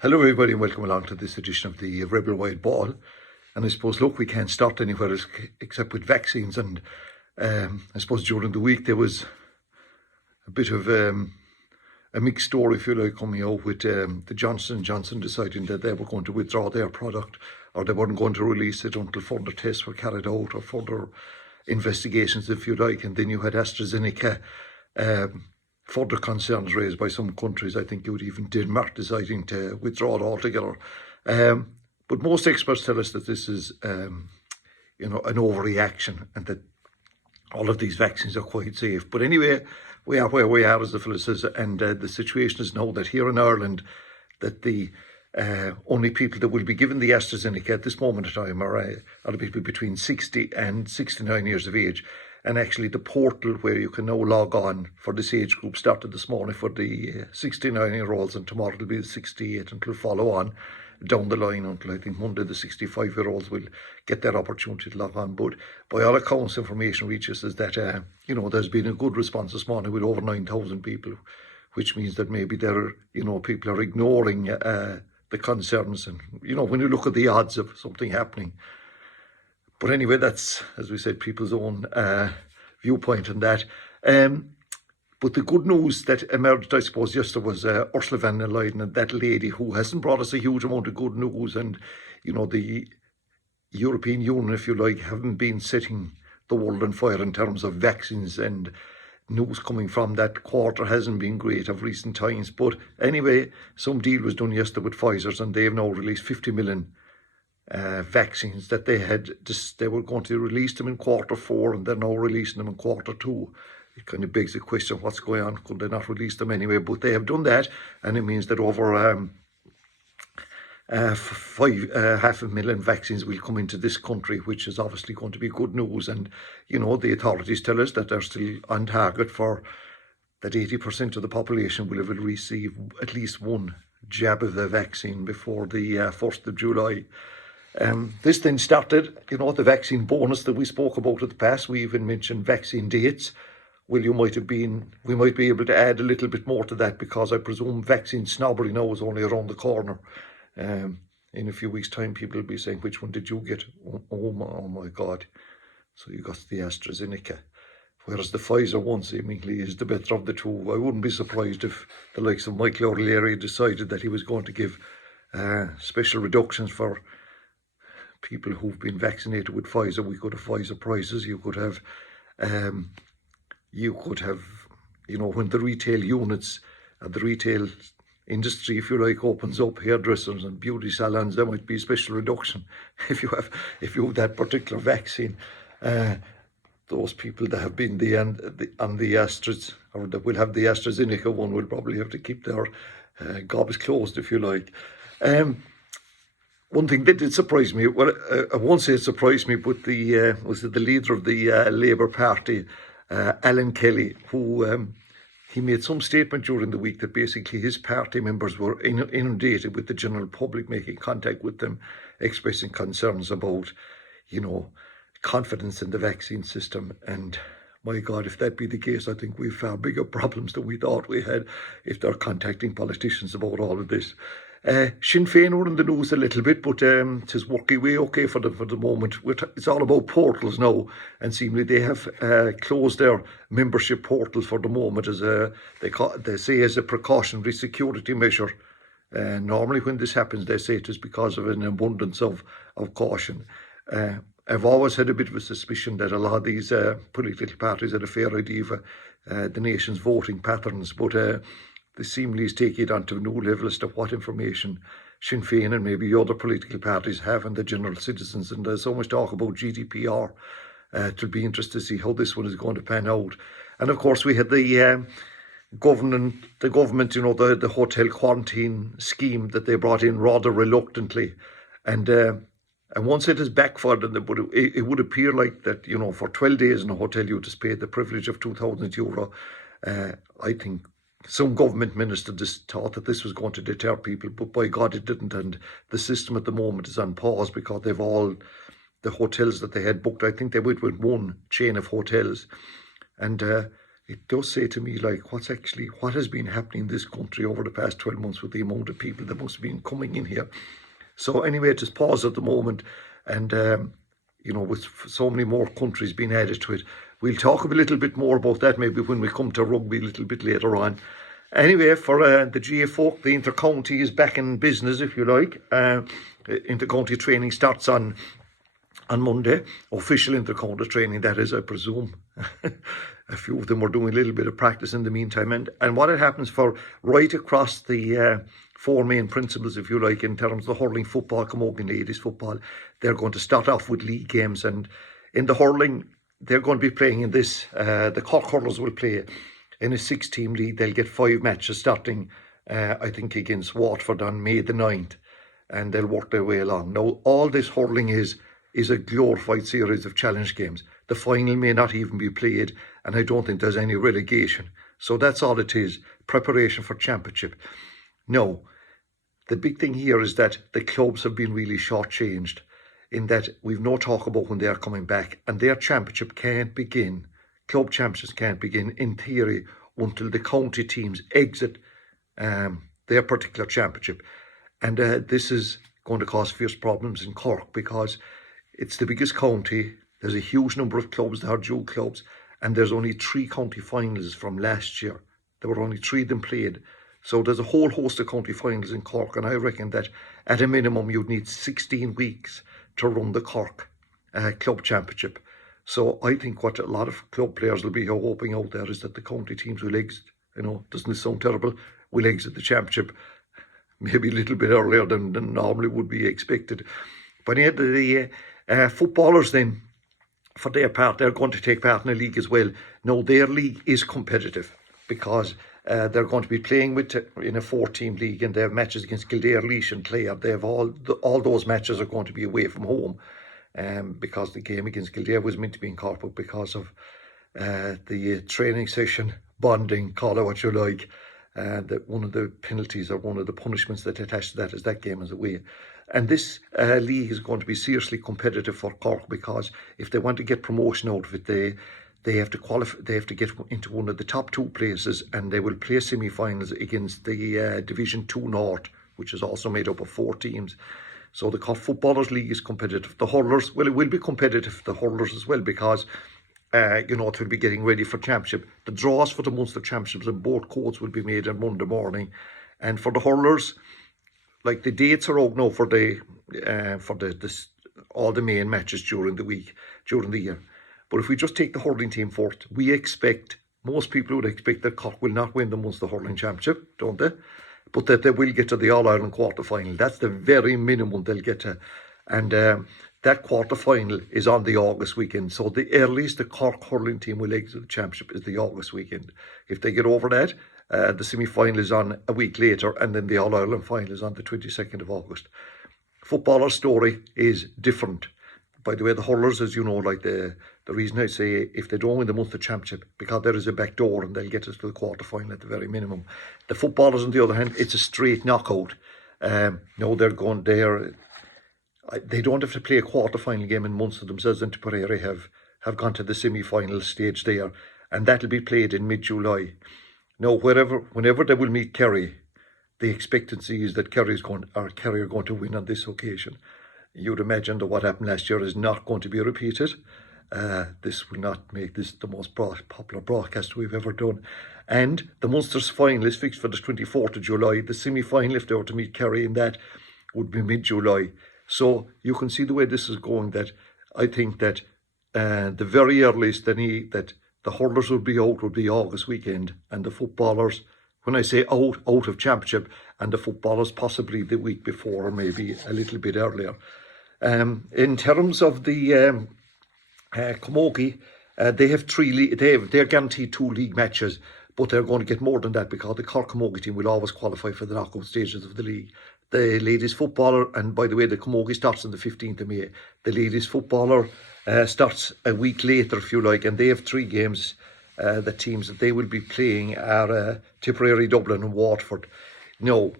Hello everybody and welcome along to this edition of the Rebel Wide Ball. And I suppose, look, we can't start anywhere else except with vaccines. And I suppose during the week there was a bit of a mixed story, if you like, coming out with the Johnson & Johnson deciding that they were going to withdraw their product, or they weren't going to release it until further tests were carried out or further investigations, if you like. And then you had AstraZeneca, further concerns raised by some countries. I think you would even Denmark deciding to withdraw it altogether. But most experts tell us that this is, an overreaction and that all of these vaccines are quite safe. But anyway, we are where we are, as the fellow says, and the situation is now that here in Ireland, that the only people that will be given the AstraZeneca at this moment in time are the people between 60 and 69 years of age. And actually the portal where you can now log on for this age group started this morning for the 69-year-olds, and tomorrow it'll be the 68, and it'll follow on down the line until I think Monday the 65-year-olds will get that opportunity to log on. But by all accounts, information reaches is that, there's been a good response this morning with over 9,000 people, which means that maybe people are ignoring the concerns. And, when you look at the odds of something happening. But anyway, that's, as we said, people's own viewpoint on that. But the good news that emerged, I suppose, yesterday was Ursula von der Leyen, and that lady who hasn't brought us a huge amount of good news. And, the European Union, if you like, haven't been setting the world on fire in terms of vaccines, and news coming from that quarter hasn't been great of recent times. But anyway, some deal was done yesterday with Pfizer, and they have now released 50 million vaccines that they were going to release them in Q4, and they're now releasing them in Q2. It kind of begs the question, what's going on? Could they not release them anyway? But they have done that, and it means that over 500,000 vaccines will come into this country, which is obviously going to be good news. And, the authorities tell us that they're still on target for that 80% of the population will receive at least one jab of the vaccine before the 1st of July. This then started, the vaccine bonus that we spoke about in the past. We even mentioned vaccine dates. Well, we might be able to add a little bit more to that, because I presume vaccine snobbery now is only around the corner. In a few weeks' time, people will be saying, which one did you get? Oh my God. So you got the AstraZeneca. Whereas the Pfizer one seemingly is the better of the two. I wouldn't be surprised if the likes of Michael O'Leary decided that he was going to give special reductions for people who've been vaccinated with Pfizer. We could have Pfizer prices. You could have, when the retail units and the retail industry, if you like, opens up, hairdressers and beauty salons, there might be a special reduction if you have that particular vaccine. Those people that have been on the Astras, or that will have the AstraZeneca one, will probably have to keep their gobs closed, if you like. One thing that did surprise me, well, I won't say it surprised me, but the leader of the Labour Party, Alan Kelly, who he made some statement during the week that basically his party members were inundated with the general public, making contact with them, expressing concerns about, confidence in the vaccine system. And my God, if that be the case, I think we've far bigger problems than we thought we had if they're contacting politicians about all of this. Sinn Féin were in the news a little bit, but it is working way okay for them for the moment. It's all about portals now, and seemingly they have closed their membership portals for the moment as they say as a precautionary security measure. Normally when this happens, they say it is because of an abundance of caution. I've always had a bit of a suspicion that a lot of these political parties had a fair idea of the nation's voting patterns, but they seemingly is taking it onto a new level as to what information Sinn Féin and maybe other political parties have on the general citizens. And there's so much talk about GDPR. It'll be interesting to see how this one is going to pan out. And of course, we had the government, the hotel quarantine scheme that they brought in rather reluctantly. And once it has backfired, but it would appear like that, for 12 days in a hotel, you just paid the privilege of €2,000. I think some government minister just thought that this was going to deter people, but by God it didn't. And the system at the moment is on pause because they've all the hotels that they had booked. I think they went with one chain of hotels, and it does say to me, like, what has been happening in this country over the past 12 months with the amount of people that must have been coming in here. So anyway, just pause at the moment, and with so many more countries being added to it, we'll talk a little bit more about that maybe when we come to rugby a little bit later on. Anyway, for the GA folk, the inter-county is back in business, if you like. Inter-county training starts on Monday. Official inter-county training, that is, I presume. A few of them were doing a little bit of practice in the meantime. And what it happens for right across the four main principles, if you like, in terms of the hurling, football, camogie, ladies football, they're going to start off with league games. And in the hurling, they're going to be playing in this. The Cork hurlers will play in a 6-team league. They'll get 5 matches starting, I think, against Waterford on May the 9th. And they'll work their way along. Now, all this hurling is a glorified series of challenge games. The final may not even be played, and I don't think there's any relegation. So that's all it is, preparation for championship. No, the big thing here is that the clubs have been really shortchanged in that we've no talk about when they are coming back, and their championship can't begin, club championships can't begin in theory until the county teams exit their particular championship. And this is going to cause fierce problems in Cork because it's the biggest county. There's a huge number of clubs that are dual clubs, and there's only 3 county finals from last year. There were only 3 of them played. So there's a whole host of county finals in Cork, and I reckon that at a minimum you'd need 16 weeks to run the Cork club championship. So I think what a lot of club players will be hoping out there is that the county teams will exit. Doesn't this sound terrible? Will exit the championship maybe a little bit earlier than normally would be expected. But the footballers then, for their part, they're going to take part in a league as well. Now, their league is competitive because they're going to be playing in a 4-team league, and they have matches against Kildare, Laois and Clare. They have all those matches are going to be away from home because the game against Kildare was meant to be in Cork, but because of the training session, bonding, call it what you like, that one of the penalties or one of the punishments that attached to that is that game is away. And this league is going to be seriously competitive for Cork because if they want to get promotion out of it, they have to qualify. They have to get into one of the top 2 places, and they will play semi-finals against the Division 2 North, which is also made up of 4 teams. So the Cork Footballers League is competitive. The hurlers, well, it will be competitive. The hurlers as well because it will be getting ready for championship. The draws for the Munster Championships and both codes will be made on Monday morning, and for the hurlers, like the dates are out now for all the main matches during the year. But if we just take the hurling team first, most people would expect that Cork will not win the Munster Hurling Championship, don't they? But that they will get to the All-Ireland quarter-final. That's the very minimum they'll get to. And that quarter-final is on the August weekend. So the earliest the Cork hurling team will exit the championship is the August weekend. If they get over that, the semi-final is on a week later, and then the All-Ireland final is on the 22nd of August. Footballer's story is different. By the way, the hurlers, as you know, like the reason I say if they don't win the Munster Championship, because there is a back door and they'll get us to the quarter-final at the very minimum. The footballers, on the other hand, it's a straight knockout. No, they don't have to play a quarter-final game in Munster themselves, and Tipperary have gone to the semi-final stage there, and that'll be played in mid-July. Now, whenever they will meet Kerry, the expectancy is that Kerry are going to win on this occasion. You'd imagine that what happened last year is not going to be repeated. This will not make this the most popular broadcast we've ever done. And the Munster's final is fixed for the 24th of July. The semi-final, if they were to meet Kerry in that, would be mid-July. So you can see the way this is going, that I think that the very earliest that the hurlers would be August weekend, and the footballers, when I say out of championship, and the footballers possibly the week before or maybe a little bit earlier. In terms of the camogie, they're guaranteed 2 league matches, but they're going to get more than that because the Cork camogie team will always qualify for the knockout stages of the league. The ladies footballer, and by the way, the camogie starts on the 15th of May. The ladies footballer starts a week later, if you like, and they have 3 games. The teams that they will be playing are Tipperary, Dublin and Waterford. Now,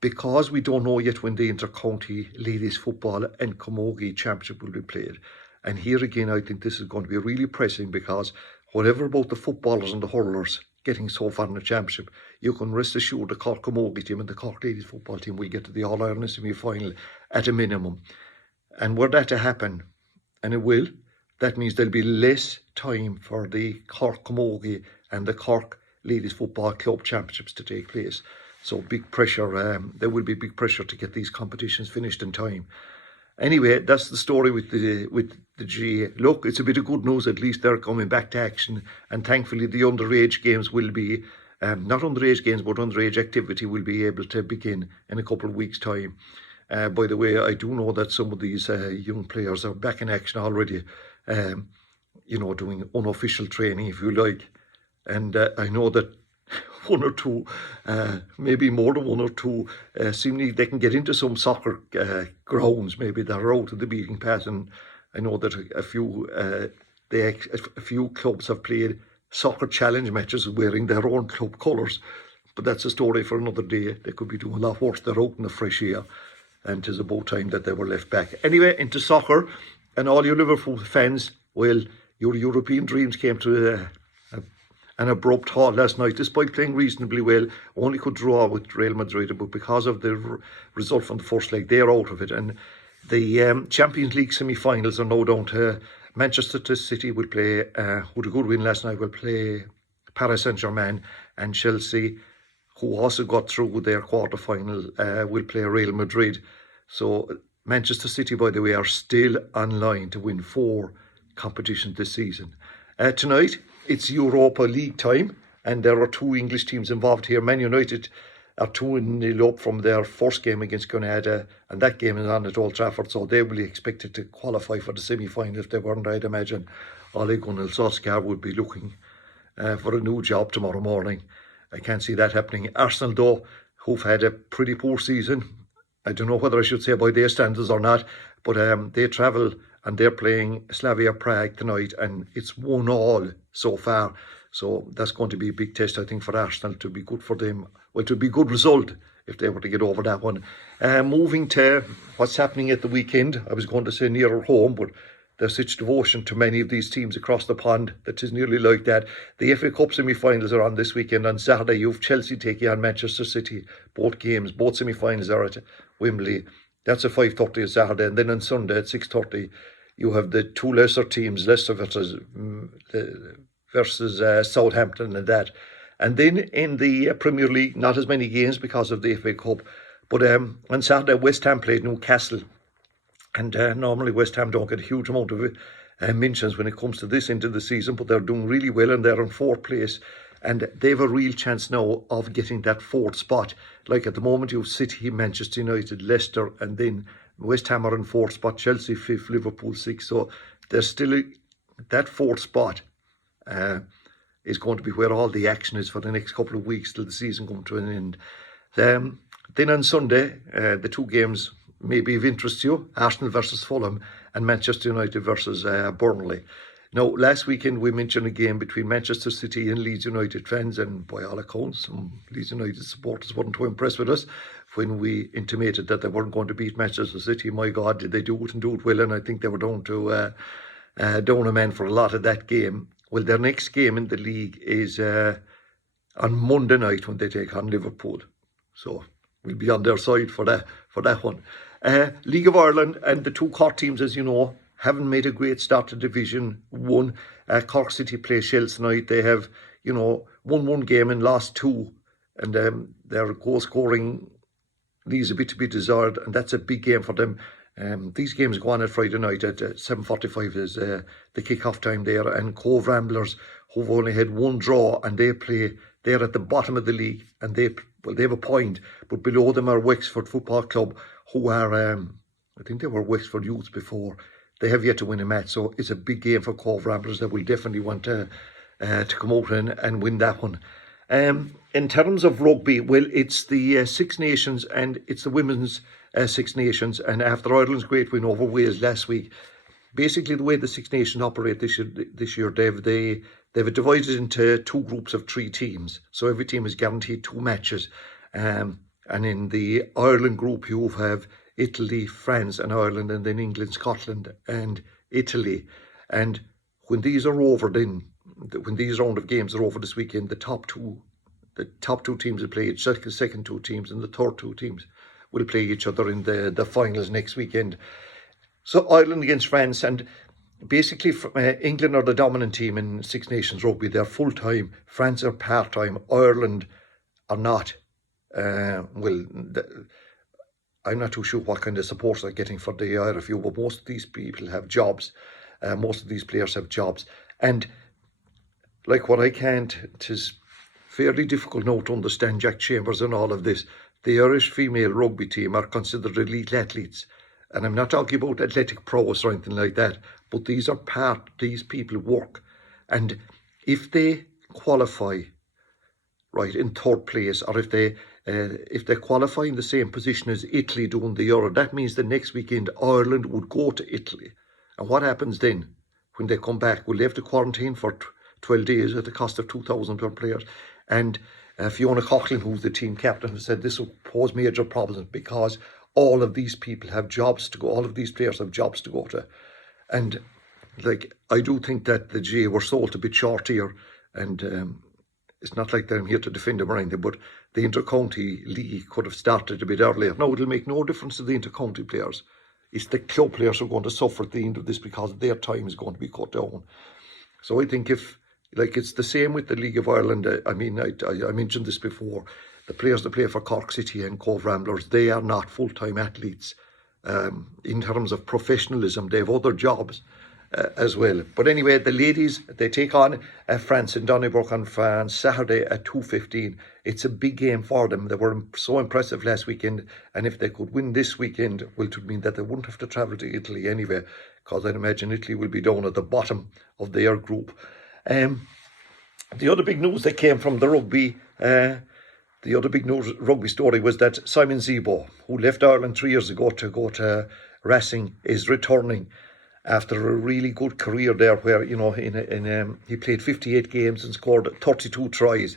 because we don't know yet when the inter-county ladies football and camogie championship will be played, and here again I think this is going to be really pressing because whatever about the footballers and the hurlers getting so far in the championship, you can rest assured the Cork camogie team and the Cork ladies football team will get to the All-Ireland semi-final at a minimum. And were that to happen, and it will, that means there'll be less time for the Cork camogie and the Cork ladies football club championships to take place. So big pressure, there will be big pressure to get these competitions finished in time. Anyway, that's the story with the GA. Look, it's a bit of good news. At least they're coming back to action, and thankfully the underage games will be, not underage games, but underage activity will be able to begin in a couple of weeks' time. By the way, I do know that some of these young players are back in action already, doing unofficial training, if you like. And I know that one or two, maybe more than one or two, seemingly they can get into some soccer grounds. Maybe they're out of the beating path, and I know that a few clubs have played soccer challenge matches wearing their own club colours. But that's a story for another day. They could be doing a lot worse. They're out in the fresh air, and 'tis about time that they were left back. Anyway, into soccer, and all you Liverpool fans, well, your European dreams came to an abrupt halt last night. Despite playing reasonably well, only could draw with Real Madrid, but because of the result from the first leg, they're out of it. And the Champions League semi-finals are now down to Manchester City will play, with a good win last night, will play Paris Saint-Germain, and Chelsea, who also got through with their quarter-final, will play Real Madrid. So Manchester City, by the way, are still online to win 4 competitions this season. Tonight, it's Europa League time, and there are 2 English teams involved here. Man United are 2-0 up from their first game against Granada, and that game is on at Old Trafford, so they will be expected to qualify for the semi-final. If they weren't, I'd imagine Ole Gunnar Solskjaer would be looking for a new job tomorrow morning. I can't see that happening. Arsenal, though, who've had a pretty poor season, I don't know whether I should say by their standards or not, but they travel and they're playing Slavia Prague tonight, and it's 1-1 so far. So that's going to be a big test, I think, for Arsenal, to be good for them. Well, to be a good result if they were to get over that one. Moving to what's happening at the weekend, I was going to say nearer home, but there's such devotion to many of these teams across the pond that is nearly like that. The FA Cup semi-finals are on this weekend. On Saturday, you have Chelsea taking on Manchester City. Both semi-finals are at Wembley. That's at 5:30 on Saturday. And then on Sunday at 6:30, you have the 2 lesser teams, Leicester versus Southampton and that. And then in the Premier League, not as many games because of the FA Cup. But on Saturday, West Ham played Newcastle. And normally West Ham don't get a huge amount of mentions when it comes to this into the season, but they're doing really well, and they're in 4th place. And they have a real chance now of getting that 4th spot. Like at the moment, you have City, Manchester United, Leicester, and then West Ham are in 4th spot, Chelsea 5th, Liverpool 6th. So there's still that 4th spot is going to be where all the action is for the next couple of weeks till the season comes to an end. Then on Sunday, the 2 games may be of interest to you: Arsenal versus Fulham and Manchester United versus Burnley. Now, last weekend we mentioned a game between Manchester City and Leeds United fans, and by all accounts, some Leeds United supporters weren't too impressed with us when we intimated that they weren't going to beat Manchester City. My God, did they do it and do it well, and I think they were down a man for a lot of that game. Well, their next game in the league is on Monday night when they take on Liverpool. So we'll be on their side for that one. League of Ireland, and the 2 Cork teams, as you know, haven't made a great start to Division 1. Cork City play Shells tonight. They have, won 1 game and lost 2. And their goal scoring leaves a bit to be desired, and that's a big game for them. These games go on at Friday night at 7:45 is the kick-off time there. And Cove Ramblers, who've only had 1 draw, and they're at the bottom of the league, and they have a point, but below them are Wexford Football Club, who are, I think they were Wexford Youths before. They have yet to win a match, so it's a big game for Cove Ramblers that will definitely want to come out and win that one. In terms of rugby, well, it's the Six Nations, and it's the women's Six Nations. And after Ireland's great win over Wales last week, basically the way the Six Nations operate this year, they've divided into 2 groups of 3 teams. So every team is guaranteed 2 matches. And in the Ireland group, you have Italy, France and Ireland, and then England, Scotland and Italy. And when these are over, then when these round of games are over this weekend, the top two teams will play each second two teams, and the third two teams will play each other in the finals next weekend. So Ireland against France, and basically England are the dominant team in Six Nations rugby. They're full-time. France are part-time. Ireland are not. I'm not too sure what kind of support they're getting for the IRFU, but most of these people have jobs. Most of these players have jobs. And like what I can't, it is fairly difficult now to understand Jack Chambers and all of this. The Irish female rugby team are considered elite athletes. And I'm not talking about athletic prowess or anything like that, but these people work. And if they qualify right in third place, or if they qualify in the same position as Italy doing the Euro, that means the next weekend Ireland would go to Italy. And what happens then when they come back? Will they have to quarantine for 12 days at the cost of 2,000 per player? And Fiona Coughlin, who's the team captain, has said this will pose major problems because all of these people have jobs to go, all of these players have jobs to go to. And like, I do think that the GA were sold a bit short here, and it's not like that I'm here to defend them or anything, but the inter-county league could have started a bit earlier. Now, it'll make no difference to the inter-county players. It's the club players who are going to suffer at the end of this because their time is going to be cut down. So I think it's the same with the League of Ireland. I mentioned this before. The players that play for Cork City and Cove Ramblers, they are not full-time athletes. In terms of professionalism, they have other jobs as well. But anyway, the ladies, they take on France in Donnybrook on Saturday at 2:15. It's a big game for them. They were so impressive last weekend, and if they could win this weekend, well, it would mean that they wouldn't have to travel to Italy anyway, because I'd imagine Italy will be down at the bottom of their group. The other big news that came from the rugby, the other big news rugby story was that Simon Zebo, who left Ireland 3 years ago to go to Racing, is returning after a really good career there, where he played 58 games and scored 32 tries.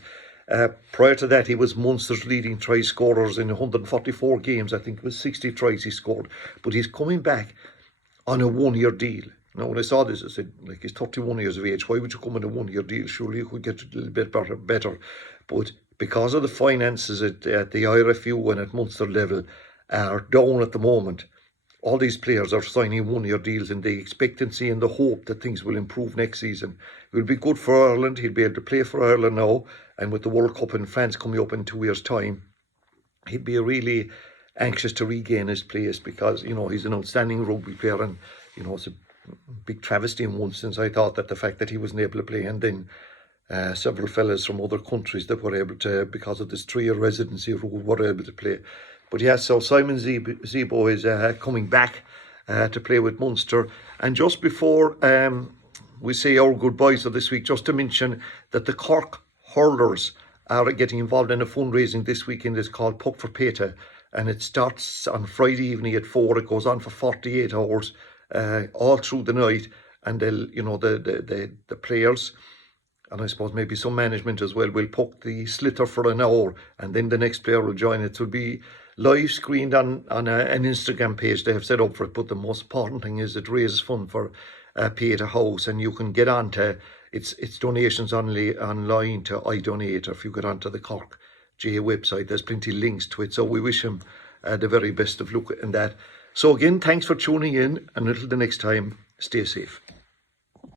Prior to that, he was Munster's leading try scorers in 144 games. I think it was 60 tries he scored. But he's coming back on a 1-year deal. Now, when I saw this, I said, like, he's 31 years of age. Why would you come on a 1-year deal? Surely you could get a little bit better. But because of the finances at the IRFU and at Munster level are down at the moment, all these players are signing 1-year deals in the expectancy and the hope that things will improve next season. It will be good for Ireland. He'll be able to play for Ireland now. And with the World Cup in France coming up in 2 years' time, he'd be really anxious to regain his place because, he's an outstanding rugby player. And, it's a big travesty in one sense, I thought, that the fact that he wasn't able to play. And then several fellas from other countries that were able to, because of this 3-year residency rule, were able to play. But yeah, so Simon Zebo is coming back to play with Munster. And just before we say our goodbyes for this week, just to mention that the Cork hurlers are getting involved in a fundraising this weekend. It's called For Pieta, and it starts on Friday evening at 4. It goes on for 48 hours, all through the night. And they'll, the players, and I suppose maybe some management as well, will puck the sliotar for an hour, and then the next player will join. It will be live screened on an Instagram page they have set up for it. But the most important thing is it raises funds for Pieta House, and you can get on to it's donations only online to iDonate, or if you get onto the Cork GA website, there's plenty of links to it. So we wish him the very best of luck in that. So again, thanks for tuning in, and until the next time, stay safe.